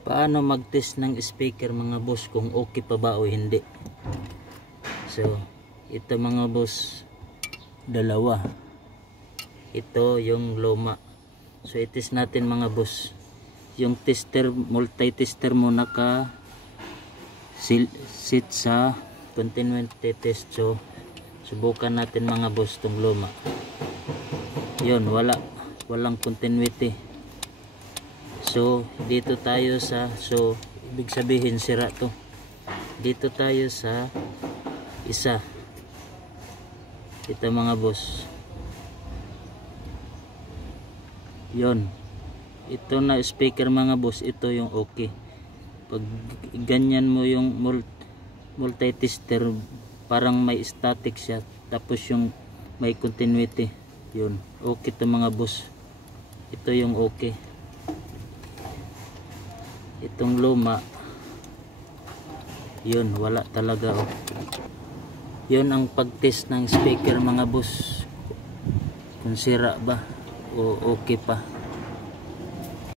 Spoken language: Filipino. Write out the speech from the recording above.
Paano mag-test ng speaker mga boss kung okay pa ba o hindi? So ito mga boss, dalawa. Ito yung luma. So i-test natin mga boss. Yung tester, multi-tester mo naka sit sa continuity test. So subukan natin mga boss tong luma. Yun, walang continuity. So dito tayo sa, so ibig sabihin sira to. Dito tayo sa isa. Ito mga boss. Yun. Ito na speaker mga boss, ito yung okay. Pag ganyan mo yung multi-tester, parang may static siya, tapos yung may continuity. Yun. Okay to mga boss. Ito yung okay. Itong luma, yun, wala talaga. Oh. Yun ang pag-test ng speaker mga boss, kung sira ba o okay pa.